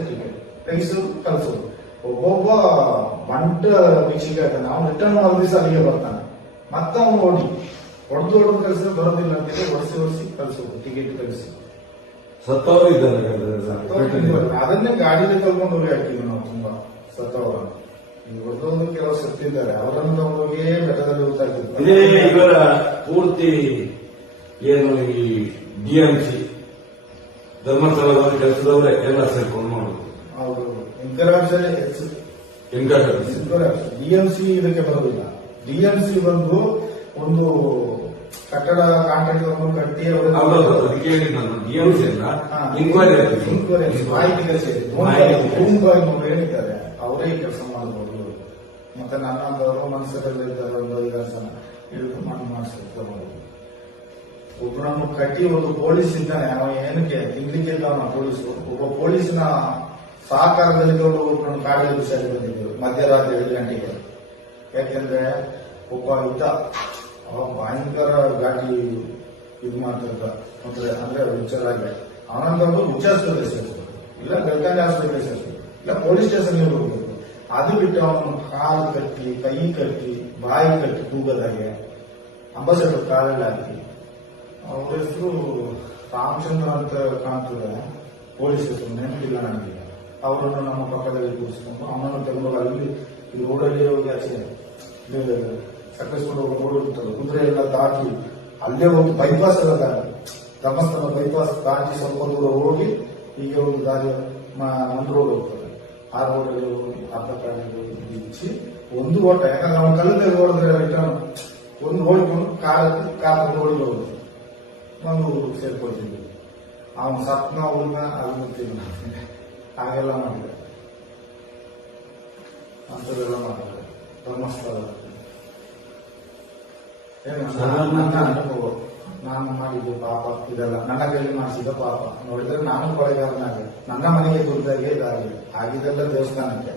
Ticket ತೆಗಿಸು ಕಳಿಸೋದು ಒಬ್ಬೊಬ್ಬ ಬಂಟ ವೀಕ್ಷಕ ಇರ್ತಾನೆ ಅವ್ನು ರಿಟರ್ನ್ ಒಂದು ದಿವಸ ಅಲ್ಲಿಗೆ ಬರ್ತಾನೆ ಮತ್ತೆ ಅವ್ನು ಓಡಿ ಹೊಡೆದು ಹೊಡೆದು ಕಲಿಸಿದ್ರೆ ಬರೋದಿಲ್ಲ ಅಂತೇಳಿ ಒರೆಸಿ ಒರೆಸಿ ಕಲಿಸೋದು ಟಿಕೆಟ್ ಕಲಿಸಿ ಸತ್ತವರು ಇದ್ದಾರೆ. ಅದನ್ನೇ ಗಾಡಿಗೆ ತಗೊಂಡು ಹೋಗಿ ಹಾಕಿದ್ವಿ ನಾವು ತುಂಬಾ ಸತ್ತವರು ಹೊಡೆದೊಂದು ಕೆಲವು ಸತ್ತಿದ್ದಾರೆ ಅವರನ್ನು ತಗೊಂಡೋಗಿ ಬೆಟ್ಟದಲ್ಲಿ ಹೋಗ್ತಾ ಇವರ ಪೂರ್ತಿ ಏನು ಈ ಡಿಎಂಸಿ ಧರ್ಮಸ್ಥಳದ ಕೆಲಸದವರೇ ಎಲ್ಲ ಸೇರ್ಕೊಂಡು ಮಾಡುದು. ಡಿಎಂಸಿ ಇದಕ್ಕೆ ಬರೋದಿಲ್ಲ. ಡಿಎಂಸಿ ಬಂದು ಒಂದು ಕಟ್ಟಡ ಕಾಂಟ್ರಾಕ್ಟ್ ಕಟ್ಟಿ ಅದಕ್ಕೆ ಹೇಳಿ ನಾನು. ಡಿಎಂಸಿ ಅಲ್ಲ. ಇನ್ಕ್ವೈರಿ ಹೇಳಿದ್ದಾರೆ. ಅವರೇ ಕೆಲಸ ಮಾಡಬಹುದು ಮತ್ತೆ ನನ್ನ ಮನಸ್ಸಲ್ಲಿದ್ದಾರೆ ಒಬ್ಬನನ್ನು ಕಟ್ಟಿ ಒಂದು ಪೊಲೀಸ್ ಇದ್ದಾನೆ, ಅವ ಏನಕ್ಕೆ ತಿಂಗಳಿಗೆ ಅವನ ಪೊಲೀಸು. ಒಬ್ಬ ಪೊಲೀಸ್ನ ಸಹಕಾರದಲ್ಲಿ ತಗೊಂಡು ಒಬ್ಬನನ್ನು ಕಾಡಿಗೆ ಬಿಸಾಡಿ ಬಂದಿದ್ದರು, ಮಧ್ಯರಾತ್ರಿ ಏಳು ಗಂಟೆಗೆ. ಯಾಕೆಂದ್ರೆ ಒಬ್ಬ ಇದ್ದ, ಅವ ಭಯಂಕರ ಗಾಡಿ ಇದು ಮಾಡ್ತಿದ್ದ. ಅಂದ್ರೆ ಅಂದ್ರೆ ಹುಚ್ಚರಾಗಿ ಅವನಂತಂದು ಹುಚ್ಚಾಸ್ಪತ್ರೆ ಸೇರಿಸ್ಬೇಕು ಇಲ್ಲ ಗಲ್ಕಾಂಡಿ ಆಸ್ಪತ್ರೆ ಸೇರಿಸ್ಬೇಕು ಇಲ್ಲ, ಪೊಲೀಸ್ ಸ್ಟೇಷನ್ ಹೋಗ್ಬೇಕು ಅದು ಬಿಟ್ಟು ಅವನು ಕಾಲು ಕಟ್ಟಿ, ಕೈ ಕಟ್ಟಿ, ಬಾಯಿ ಕಟ್ಟಿ ಕೂಗದಾಗೆ. ಅಂಬಾಸಡರ್ ಕಾಲೆಲ್ಲ ಹಾಕಿ. ಅವ್ರ ಹೆಸರು ರಾಮಚಂದ್ರ ಅಂತ ಕಾಣ್ತದೆ. ಪೊಲೀಸ್ ಹೆಸರು ನೆನಪಿಲ್ಲ ನನಗೆ. ಅವರನ್ನು ನಮ್ಮ ಪಕ್ಕದಲ್ಲಿ ಕೂರಿಸ್ಕೊಂಡು ಅವನನ್ನು ತಗೊಂಡು ಅಲ್ಲಿ ರೋಡಲ್ಲಿ ಹೋಗಿ ಆಚೆ ಹೋಗಿ ರೋಡ್ ಇರ್ತದೆ ಕುದುರೆ ಎಲ್ಲ ದಾಟಿ ಅಲ್ಲೇ ಒಂದು ಬೈಪಾಸ್ ಎಲ್ಲ ಧರ್ಮಸ್ಥಳ ಬೈಪಾಸ್ ದಾಟಿ ಸ್ವಲ್ಪ ದೂರ ಹೋಗಿ ಹೀಗೆ ಒಂದು ದಾರಿ ಒಂದು ರೋಡ್ ಹೋಗ್ತಾರೆ ಆ ರೋಡಲ್ಲಿ ಹೋಗಿ ಅರ್ಧ ಕಾಲಿಗೆ ಒಂದು ಓಟ, ಯಾಕಂದ್ರೆ ಅವನ ತೆಗೆದು ಹೊಡೆದ್ರೆ ರಿಟರ್ನ್ ಒಂದು ಓಡಿಕೊಂಡು ಕಾರ್ ಕಾರ್ ಓಡಿ ಹೋಗುದು ಒಂದು ಸೇರ್ಕೊಳ್ತೀವಿ ಅವನು ಸತ್ನ ಅವನ್ನ ಅದು ಗೊತ್ತಿಲ್ಲ ಹಾಗೆಲ್ಲ ಮಾಡಿದೆ ಅಂಥದ್ದೆಲ್ಲ ಮಾಡಿದೆ ಧರ್ಮಸ್ಥಳ. ನನ್ನ- ನನ್ನ ಅನುಭವ. ನಾನು ಮಾಡಿದ್ದು ಪಾಪ ಇದೆಲ್ಲ. ನನ್ನ ಕೈಲಿ ಮಾಡಿಸಿದ ಪಾಪ. ನೋಡಿದ್ರೆ ನಾನು ಕೊಳೆಗಾರನಾಗೆ ನನ್ನ ಮನೆಗೆ ದುರ್ದಾಗೆ ಇದಾಗಿದೆ ಆಗಿದ್ದೆಲ್ಲ ದೇವಸ್ಥಾನಕ್ಕೆ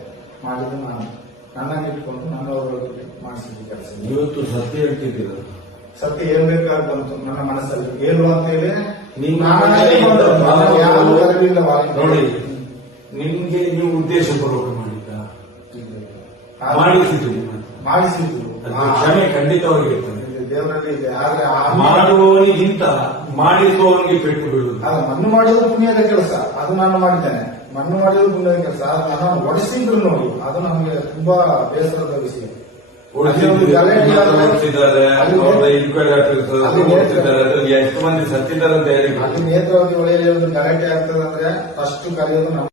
ಮಾಡಿದ್ದು ನಾನು. ನನ್ನನ್ನು ಇಟ್ಕೊಂಡು ನನ್ನವರೊಟ್ಟಿಗೆ ಮಾಡಿಸಿದ್ದು ಕೆಲಸ. ಇವತ್ತು ಸತ್ಯ ಹೇಳ್ತಿದ್ದೀರ? ಸತ್ಯ ಹೇಳ್ಬೇಕಾಗಿ ಬಂತು ನನ್ನ ಮನಸ್ಸಲ್ಲಿ. ಏನು ಅಂತ ಹೇಳಿ ಯಾರು ಕರೆದಿಲ್ಲ ನೋಡಿ ನಿಮ್ಗೆ ನೀವು ಉದ್ದೇಶಪೂರ್ವಕ ಮಾಡಿದ್ದ ಮಾಡಿದ್ದು ಮಾಡಿಸಿದ್ರು ಕ್ಷಮೆ ಖಂಡಿತವಾಗಿ ಇರ್ತದೆ. ದೇವರಲ್ಲಿ ಇದೆ. ಆದ್ರೆ ಆ ಮಾಡುವವನಿಗಿಂತ ಮಾಡಿಸುವವನಿಗೆ ಪೆಟ್ಟು ಬೀಳುವುದು. ಅದು ಮಣ್ಣು ಮಾಡಿದ್ರು ಪುಣ್ಯದ ಕೆಲಸ. ಅದು ನಾನು ಮಾಡಿದ್ದೇನೆ. ಮಣ್ಣು ಮಾಡಿದ್ರು ಪುಣ್ಯದ ಕೆಲಸ. ಅದು ನಾನು ಒಡಿಸಿದ್ರು ನೋಡಿ. ಅದು ನಮಗೆ ತುಂಬಾ ಬೇಸರದ ವಿಷಯ. ಓಡಿಸಿದ್ದಾರೆ ಅವ್ರ ಇನ್ಕ್ವೈರಿ ಆಗ್ತಿರ್ತದೆ ಓಡಿಸಿದ್ದಾರೆ ಎಷ್ಟು ಮಂದಿ ಸತ್ತಿದ್ದಾರೆ ಅಂತ ಹೇಳಿ ನೇತ್ರವಾಗಿ ಒಳ್ಳೆಯ ಒಂದು ಗಲಾಟೆ ಆಗ್ತದೆ ಅಂದ್ರೆ ಫಸ್ಟ್ ಕರೆಯೋದು ನಮ್ಮ